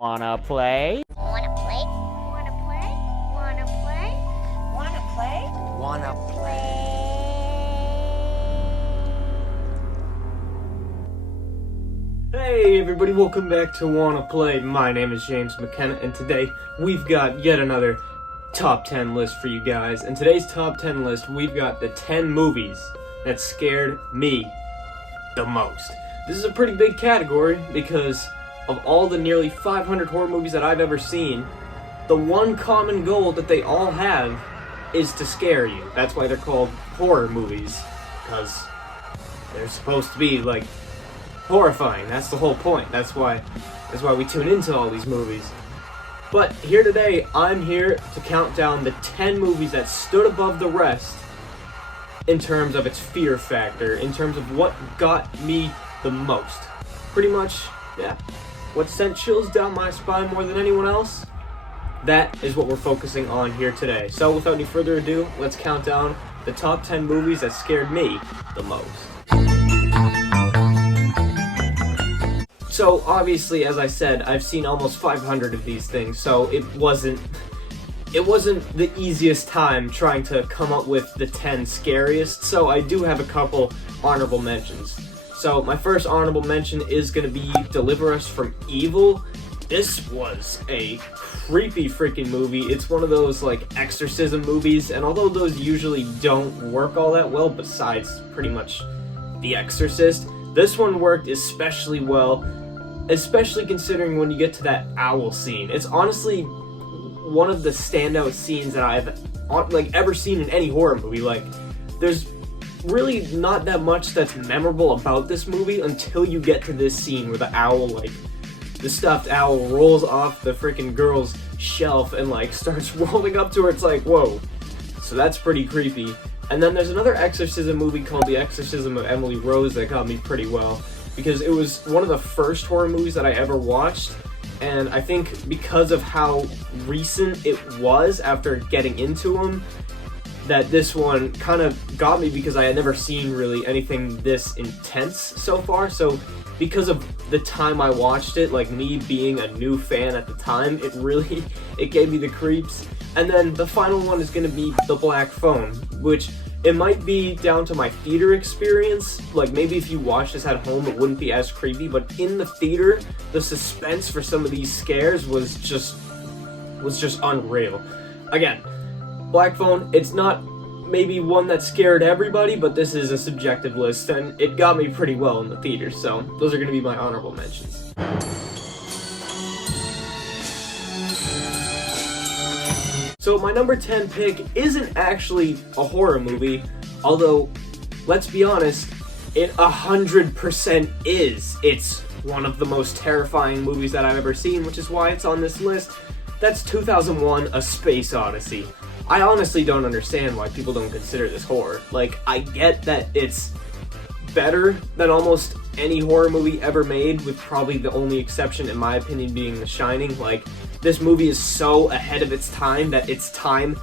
Wanna play? Wanna play? Wanna play? Wanna play? Wanna play? Wanna play? Hey everybody, welcome back to Wanna Play. My name is James McKenna, and today we've got yet another top 10 list for you guys. In today's top 10 list, we've got the 10 movies that scared me the most. This is a pretty big category because of all the nearly 500 horror movies that I've ever seen, the one common goal that they all have is to scare you. That's why they're called horror movies, because they're supposed to be, like, horrifying. That's the whole point. That's why we tune into all these movies. But here today, I'm here to count down the 10 movies that stood above the rest in terms of its fear factor, in terms of what got me the most. Pretty much, yeah. What sent chills down my spine more than anyone else? That is what we're focusing on here today. So without any further ado, let's count down the top 10 movies that scared me the most. So obviously, as I said, I've seen almost 500 of these things, so it wasn't the easiest time trying to come up with the 10 scariest, so I do have a couple honorable mentions. So my first honorable mention is going to be Deliver Us from Evil. This was a creepy freaking movie. It's one of those like exorcism movies, and although those usually don't work all that well, besides pretty much The Exorcist, this one worked especially well, especially considering when you get to that owl scene. It's honestly one of the standout scenes that I've ever seen in any horror movie. Like, there's really not that much that's memorable about this movie until you get to this scene where the owl, like, the stuffed owl rolls off the freaking girl's shelf and, like, starts rolling up to her. It's like, whoa. So that's pretty creepy. And then there's another exorcism movie called The Exorcism of Emily Rose that got me pretty well, because it was one of the first horror movies that I ever watched, and I think because of how recent it was after getting into them, that this one kind of got me, because I had never seen really anything this intense so far. So because of the time I watched it, like me being a new fan at the time, it gave me the creeps. And then the final one is going to be The Black Phone, which it might be down to my theater experience. Like, maybe if you watch this at home, it wouldn't be as creepy, but in the theater, the suspense for some of these scares was just unreal. Again, Black Phone, it's not maybe one that scared everybody, but this is a subjective list, and it got me pretty well in the theater, so those are going to be my honorable mentions. So my number 10 pick isn't actually a horror movie, although, let's be honest, it 100% is. It's one of the most terrifying movies that I've ever seen, which is why it's on this list. That's 2001: A Space Odyssey. I honestly don't understand why people don't consider this horror. Like, I get that it's better than almost any horror movie ever made, with probably the only exception, in my opinion, being The Shining. Like, this movie is so ahead of its time that its time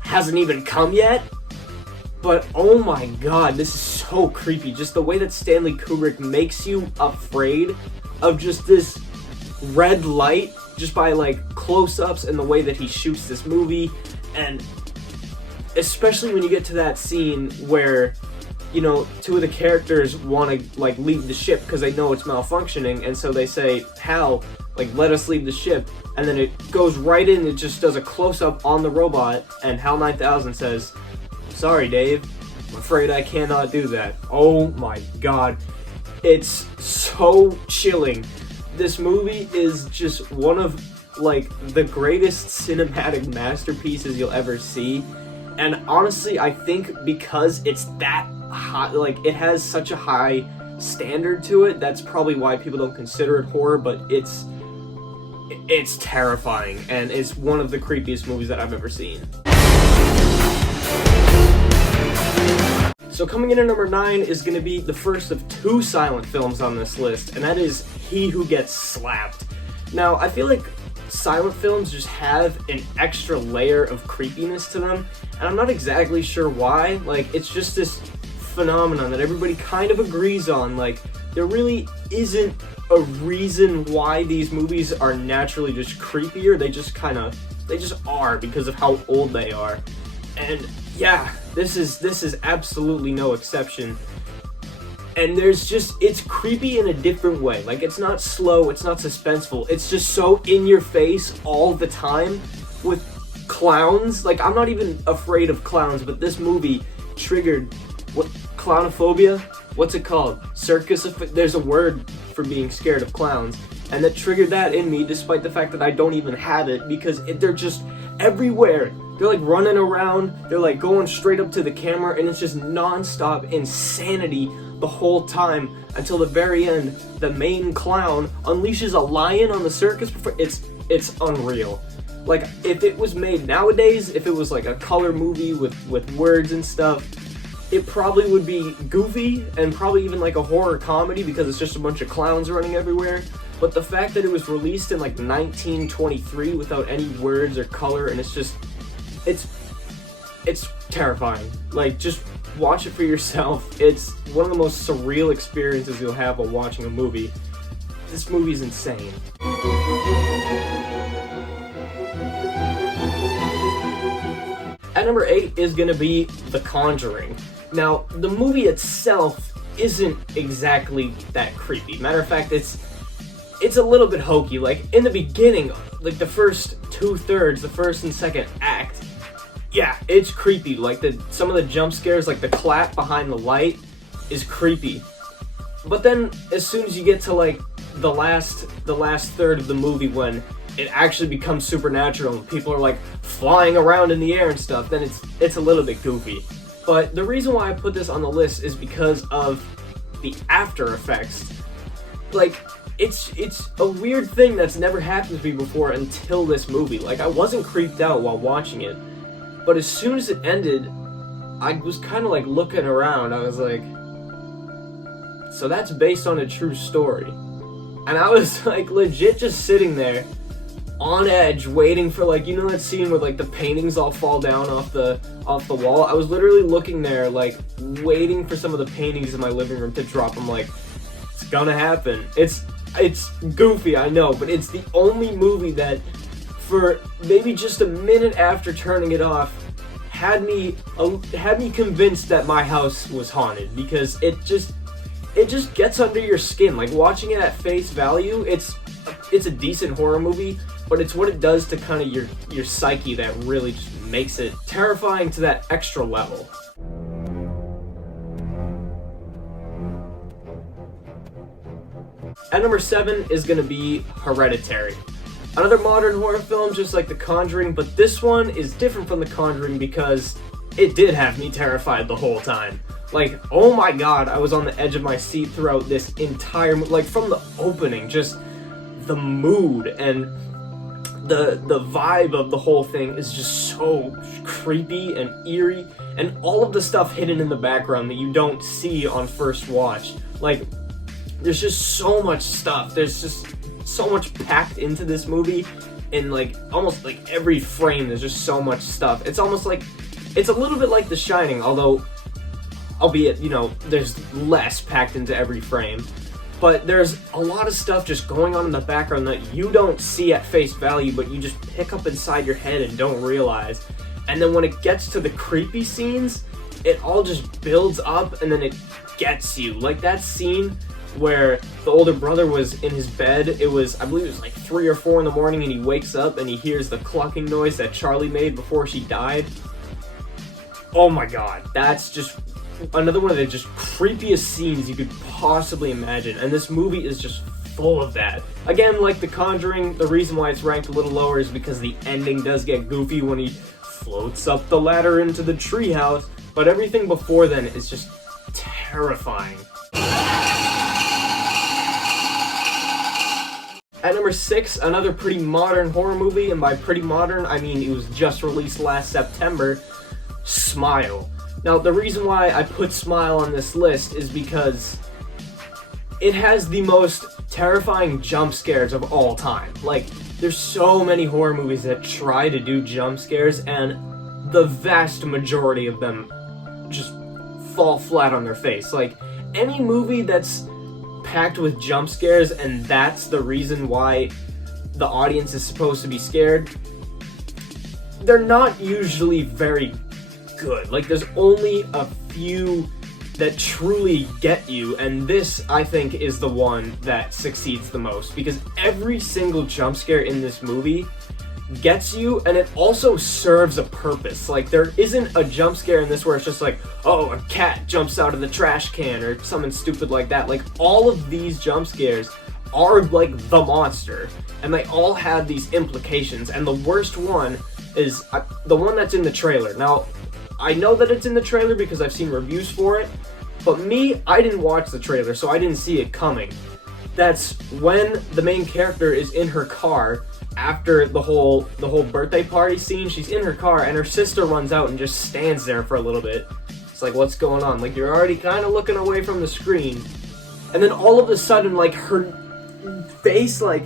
hasn't even come yet. But oh my god, this is so creepy. Just the way that Stanley Kubrick makes you afraid of just this red light, just by like close-ups and the way that he shoots this movie. And especially when you get to that scene where, you know, two of the characters want to like leave the ship because they know it's malfunctioning, and so they say, Hal, like, let us leave the ship, and then it goes right in, it just does a close-up on the robot, and HAL 9000 says, sorry Dave, I'm afraid I cannot do that. Oh my god, it's so chilling. This movie is just one of, like, the greatest cinematic masterpieces you'll ever see, and honestly, I think because it's that high, like, it has such a high standard to it, that's probably why people don't consider it horror, but it's terrifying, and it's one of the creepiest movies that I've ever seen. So coming in at number 9 is going to be the first of 2 silent films on this list, and that is He Who Gets Slapped. Now, I feel like silent films just have an extra layer of creepiness to them, and I'm not exactly sure why. Like, it's just this phenomenon that everybody kind of agrees on. Like, there really isn't a reason why these movies are naturally just creepier. They just are because of how old they are. And yeah, this is absolutely no exception. And it's creepy in a different way. Like, it's not slow, it's not suspenseful, it's just so in your face all the time with clowns. Like, I'm not even afraid of clowns, but this movie triggered clownophobia? What's it called? There's a word for being scared of clowns. And that triggered that in me, despite the fact that I don't even have it, because they're just everywhere. They're like running around, they're like going straight up to the camera, and it's just non-stop insanity the whole time until the very end. The main clown unleashes a lion on the circus. It's unreal. Like, if it was made nowadays, if it was like a color movie with words and stuff, it probably would be goofy and probably even like a horror comedy because it's just a bunch of clowns running everywhere. But the fact that it was released in like 1923 without any words or color, and it's terrifying. Like, just watch it for yourself. It's one of the most surreal experiences you'll have while watching a movie. This movie's insane. At number 8 is gonna be The Conjuring. Now, the movie itself isn't exactly that creepy. Matter of fact, it's a little bit hokey. Like, in the beginning, like the first 2/3, the first and second act, yeah, it's creepy. Like, some of the jump scares, like the clap behind the light, is creepy. But then, as soon as you get to like the last third of the movie, when it actually becomes supernatural and people are like flying around in the air and stuff, then it's a little bit goofy. But the reason why I put this on the list is because of the after effects. Like, it's a weird thing that's never happened to me before until this movie. Like, I wasn't creeped out while watching it, but as soon as it ended, I was kind of like looking around. I was like, so that's based on a true story. And I was like legit just sitting there on edge, waiting for, like, you know that scene where like the paintings all fall down off the wall? I was literally looking there, like, waiting for some of the paintings in my living room to drop. I'm like, it's gonna happen. It's goofy, I know, but it's the only movie that, for maybe just a minute after turning it off, had me convinced that my house was haunted, because it just gets under your skin. Like, watching it at face value, it's a decent horror movie, but it's what it does to kind of your psyche that really just makes it terrifying to that extra level. At number 7 is going to be Hereditary. Another modern horror film just like The Conjuring, but this one is different from The Conjuring because it did have me terrified the whole time. Like, oh my god, I was on the edge of my seat throughout this entire, like, from the opening, just the mood and the vibe of the whole thing is just so creepy and eerie, and all of the stuff hidden in the background that you don't see on first watch. Like, there's just so much stuff. There's just so much packed into this movie, in like almost like every frame there's just so much stuff. It's almost like, it's a little bit like The Shining, albeit, you know, there's less packed into every frame. But there's a lot of stuff just going on in the background that you don't see at face value, but you just pick up inside your head and don't realize. And then when it gets to the creepy scenes, it all just builds up and then it gets you. Like that scene where the older brother was in his bed, I believe it was like 3 or 4 in the morning, and he wakes up and he hears the clucking noise that Charlie made before she died. Oh my god, that's just another one of the just creepiest scenes you could possibly imagine, and this movie is just full of that. Again, like The Conjuring, the reason why it's ranked a little lower is because the ending does get goofy when he floats up the ladder into the treehouse, but everything before then is just terrifying. At number 6, another pretty modern horror movie, and by pretty modern, I mean it was just released last September, Smile. Now, the reason why I put Smile on this list is because it has the most terrifying jump scares of all time. Like, there's so many horror movies that try to do jump scares, and the vast majority of them just fall flat on their face. Like, any movie that's packed with jump scares and that's the reason why the audience is supposed to be scared, they're not usually very good. Like, there's only a few that truly get you, and this, I think, is the one that succeeds the most, because every single jump scare in this movie gets you, and it also serves a purpose. Like, there isn't a jump scare in this where it's just like, oh, a cat jumps out of the trash can, or something stupid like that. Like, all of these jump scares are like the monster, and they all have these implications, and the worst one is the one that's in the trailer. Now, I know that it's in the trailer because I've seen reviews for it, but me, I didn't watch the trailer, so I didn't see it coming. That's when the main character is in her car after the whole birthday party scene. She's in her car, and her sister runs out and just stands there for a little bit. It's like, what's going on? Like, you're already kind of looking away from the screen, and then all of a sudden, like, her face, like,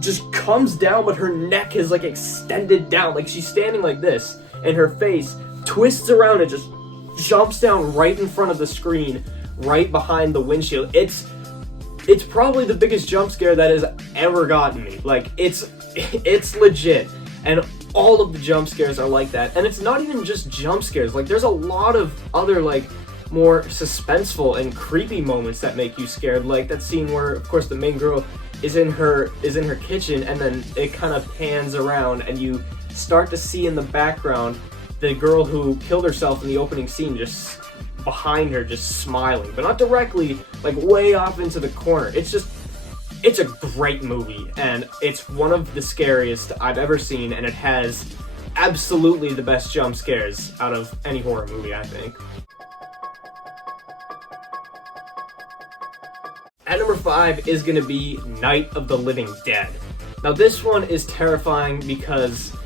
just comes down, but her neck is, like, extended down. Like, she's standing like this, and her face twists around and just jumps down right in front of the screen, right behind the windshield. It's probably the biggest jump scare that has ever gotten me. Like, it's legit, and all of the jump scares are like that. And it's not even just jump scares. Like, there's a lot of other, like, more suspenseful and creepy moments that make you scared. Like that scene where, of course, the main girl is in her kitchen, and then it kind of pans around, and you start to see in the background the girl who killed herself in the opening scene just behind her, just smiling, but not directly, like way off into the corner. It's a great movie, and it's one of the scariest I've ever seen, and it has absolutely the best jump scares out of any horror movie, I think. At number 5 is going to be Night of the Living Dead. Now, this one is terrifying because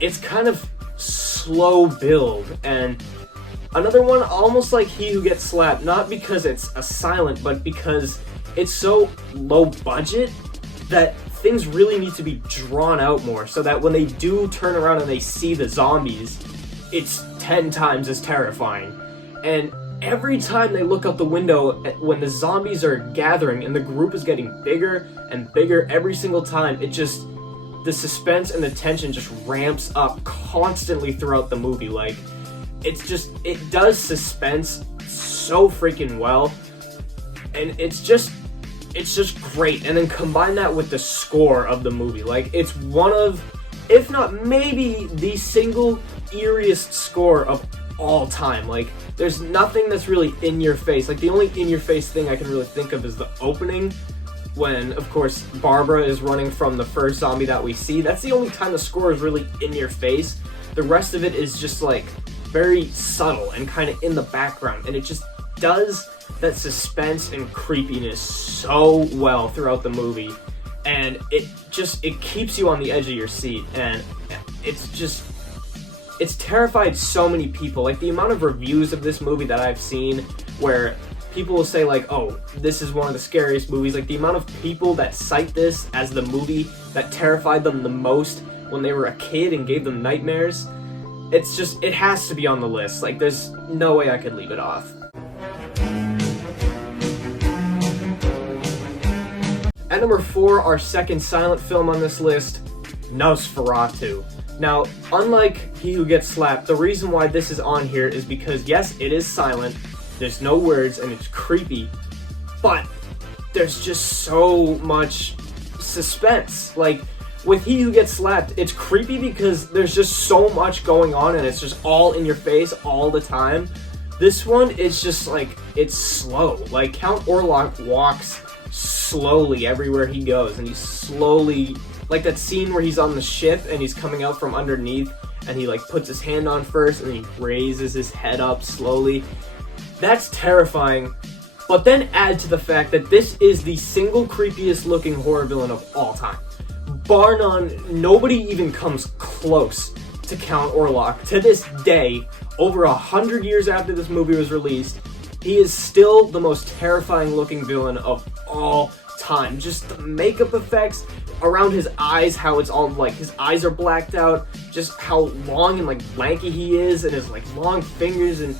it's kind of slow build, and another one almost like He Who Gets Slapped, not because it's a silent, but because it's so low budget that things really need to be drawn out more, so that when they do turn around and they see the zombies, it's 10 times as terrifying. And every time they look out the window when the zombies are gathering and the group is getting bigger and bigger every single time, the suspense and the tension just ramps up constantly throughout the movie. Like, it does suspense so freaking well, and it's just great. And then combine that with the score of the movie. Like, it's one of, if not maybe the single eeriest score of all time. Like, there's nothing that's really in your face. Like, the only in your face thing I can really think of is the opening, when, of course, Barbara is running from the first zombie that we see. That's the only time the score is really in your face. The rest of it is just, like, very subtle and kind of in the background, and it just does that suspense and creepiness so well throughout the movie, and it keeps you on the edge of your seat, and it's terrified so many people. Like, the amount of reviews of this movie that I've seen where people will say, like, oh, this is one of the scariest movies. Like, the amount of people that cite this as the movie that terrified them the most when they were a kid and gave them nightmares, it has to be on the list. Like, there's no way I could leave it off. At number 4, our second silent film on this list, Nosferatu. Now, unlike He Who Gets Slapped, the reason why this is on here is because, yes, it is silent, there's no words, and it's creepy, but there's just so much suspense. Like, with He Who Gets Slapped, it's creepy because there's just so much going on, and it's just all in your face all the time. This one is just, like, it's slow. Like, Count Orlok walks slowly everywhere he goes, and he's slowly, like that scene where he's on the ship and he's coming out from underneath, and he, like, puts his hand on first, and he raises his head up slowly. That's terrifying, but then add to the fact that this is the single creepiest looking horror villain of all time. Bar none, nobody even comes close to Count Orlok. To this day, over 100 years after this movie was released, he is still the most terrifying looking villain of all time. Just the makeup effects around his eyes, how it's all, like, his eyes are blacked out, just how long and, like, lanky he is, and his, like, long fingers, and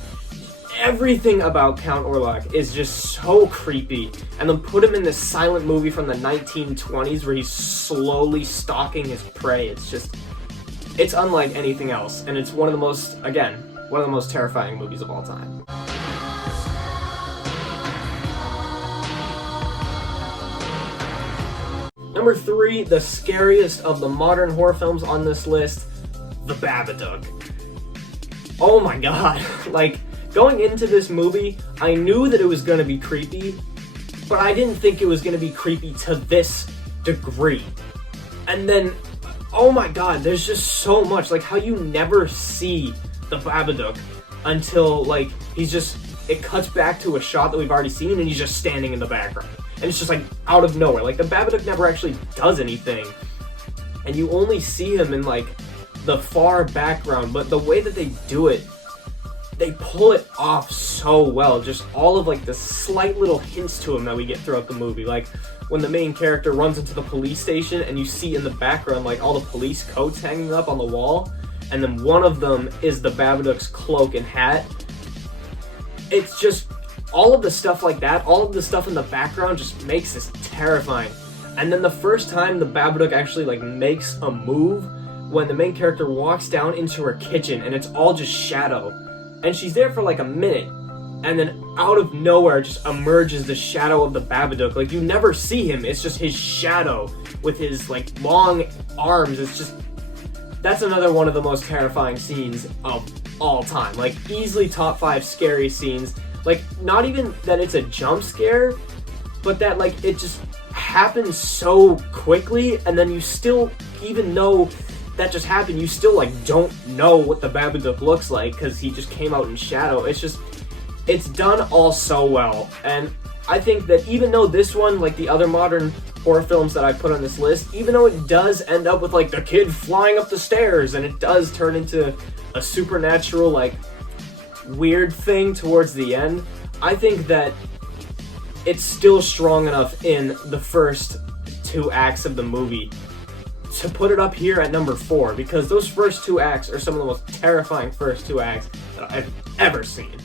everything about Count Orlok is just so creepy. And then put him in this silent movie from the 1920s where he's slowly stalking his prey. It's unlike anything else. And it's one of the most, again, one of the most terrifying movies of all time. Number 3, the scariest of the modern horror films on this list, The Babadook. Oh my god. Like, going into this movie, I knew that it was going to be creepy, but I didn't think it was going to be creepy to this degree. And then, oh my god, there's just so much. Like, how you never see the Babadook until, like, it cuts back to a shot that we've already seen, and he's just standing in the background. And it's just, like, out of nowhere. Like, the Babadook never actually does anything. And you only see him in, like, the far background. But the way that they do it, they pull it off so well. Just all of, like, the slight little hints to him that we get throughout the movie. Like, when the main character runs into the police station, and you see in the background, like, all the police coats hanging up on the wall. And then one of them is the Babadook's cloak and hat. It's just... all of the stuff like that, all of the stuff in the background just makes this terrifying. And then the first time the Babadook actually, like, makes a move, when the main character walks down into her kitchen and it's all just shadow. And she's there for like a minute, and then out of nowhere just emerges the shadow of the Babadook. Like, you never see him, it's just his shadow with his, like, long arms. It's just... that's another one of the most terrifying scenes of all time. Like, easily top 5 scary scenes. Like, not even that it's a jump scare, but that, like, it just happens so quickly, and then you still, even though that just happened, you still, like, don't know what the Babadook looks like, because he just came out in shadow. It's just, it's done all so well. And I think that even though this one, like the other modern horror films that I put on this list, even though it does end up with, like, the kid flying up the stairs, and it does turn into a supernatural, like, weird thing towards the end, I think that it's still strong enough in the first 2 acts of the movie to put it up here at number 4, because those first 2 acts are some of the most terrifying first 2 acts that I've ever seen.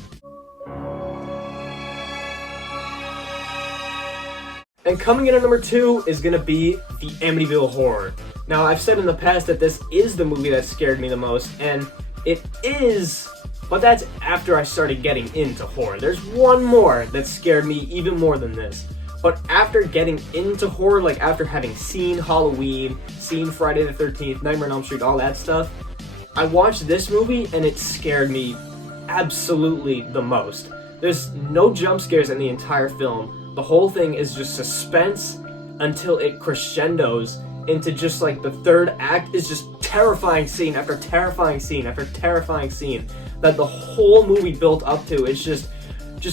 And coming in at number 2 is going to be the Amityville Horror. Now, I've said in the past that this is the movie that scared me the most, and it is... but that's after I started getting into horror. There's one more that scared me even more than this. But after getting into horror, like after having seen Halloween, seen Friday the 13th, Nightmare on Elm Street, all that stuff, I watched this movie and it scared me absolutely the most. There's no jump scares in the entire film. The whole thing is just suspense until it crescendos into just like the third act is just terrifying scene after terrifying scene after terrifying scene that the whole movie built up to. It's just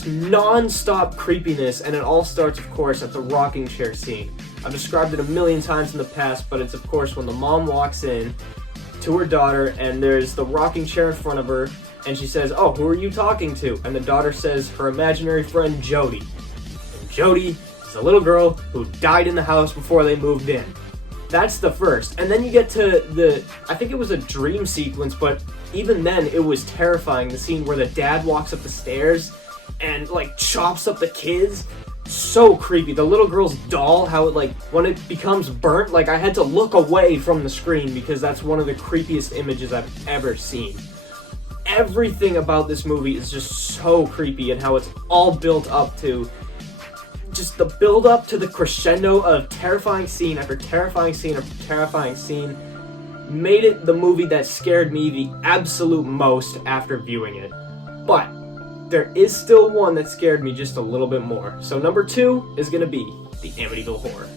non-stop creepiness, and it all starts, of course, at the rocking chair scene. I've described it a million times in the past, but it's, of course, when the mom walks in to her daughter, and there's the rocking chair in front of her, and she says, "Oh, who are you talking to?" And the daughter says her imaginary friend, Jody. And Jody is a little girl who died in the house before they moved in. That's the first. And then you get to I think it was a dream sequence, but even then it was terrifying. The scene where the dad walks up the stairs and, like, chops up the kids. So creepy. The little girl's doll, how it, like, when it becomes burnt, like, I had to look away from the screen because that's one of the creepiest images I've ever seen. Everything about this movie is just so creepy, and how it's all built up to just the build up to the crescendo of terrifying scene after terrifying scene after terrifying scene made it the movie that scared me the absolute most after viewing it. But there is still one that scared me just a little bit more. So number 2 is going to be the Amityville Horror.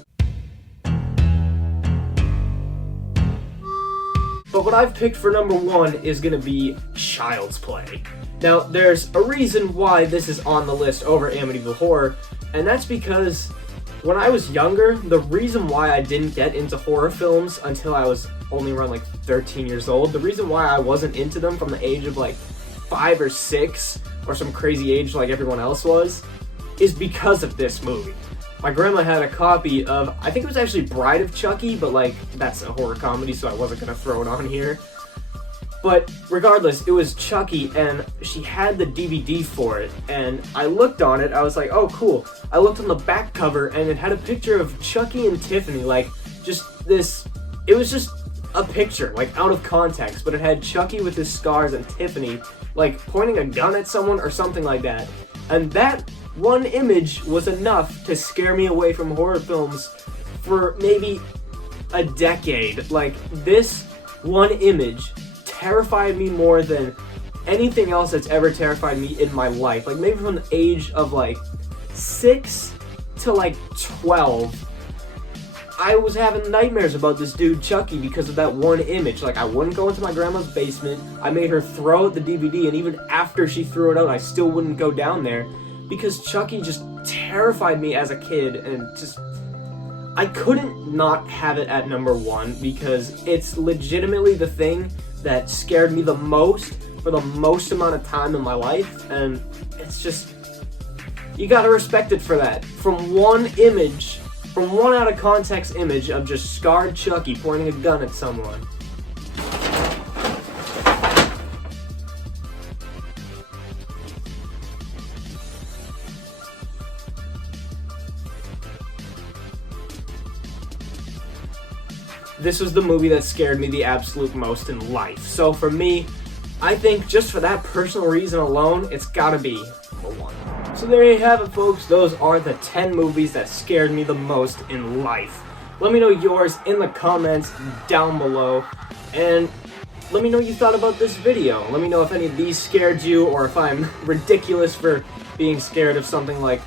But what I've picked for number 1 is going to be Child's Play. Now, there's a reason why this is on the list over Amityville Horror, and that's because when I was younger, the reason why I didn't get into horror films until I was only around like 13 years old, the reason why I wasn't into them from the age of like 5 or 6 or some crazy age like everyone else was, is because of this movie. My grandma had a copy of, I think it was actually Bride of Chucky, but like, that's a horror comedy, so I wasn't gonna throw it on here. But regardless, it was Chucky, and she had the DVD for it, and I looked on it, I was like, oh cool. I looked on the back cover, and it had a picture of Chucky and Tiffany, like, just this, it was just a picture, like, out of context, but it had Chucky with his scars and Tiffany, like, pointing a gun at someone or something like that. And that one image was enough to scare me away from horror films for maybe a decade. Like, this one image terrified me more than anything else that's ever terrified me in my life. Like, maybe from the age of, like, 6 to, like, 12, I was having nightmares about this dude, Chucky, because of that one image. Like, I wouldn't go into my grandma's basement, I made her throw out the DVD, and even after she threw it out, I still wouldn't go down there, because Chucky just terrified me as a kid, and just, I couldn't not have it at number 1, because it's legitimately the thing that scared me the most for the most amount of time in my life, and it's just, you gotta respect it for that. From one image, from one out of context image of just scarred Chucky pointing a gun at someone. This was the movie that scared me the absolute most in life. So for me, I think just for that personal reason alone, it's gotta be number 1. So there you have it, folks. Those are the 10 movies that scared me the most in life. Let me know yours in the comments down below, and let me know what you thought about this video. Let me know if any of these scared you, or if I'm ridiculous for being scared of something like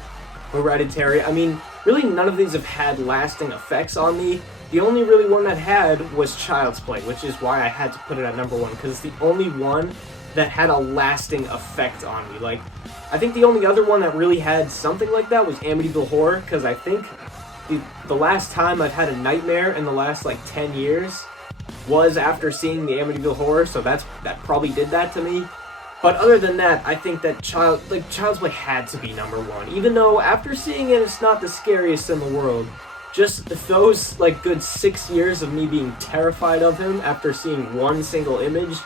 Hereditary. I mean, really none of these have had lasting effects on me. The only really one that had was Child's Play, which is why I had to put it at number 1, because it's the only one that had a lasting effect on me. Like, I think the only other one that really had something like that was Amityville Horror, because I think the last time I've had a nightmare in the last, like, 10 years was after seeing the Amityville Horror, so that probably did that to me. But other than that, I think that Child's Play had to be number 1, even though after seeing it, it's not the scariest in the world. Just those, like, good 6 years of me being terrified of him after seeing one single image,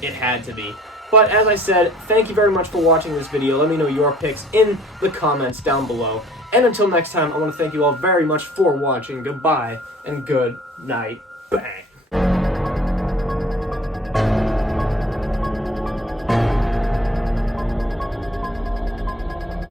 it had to be. But as I said, thank you very much for watching this video. Let me know your picks in the comments down below. And until next time, I want to thank you all very much for watching. Goodbye, and good night. Bang.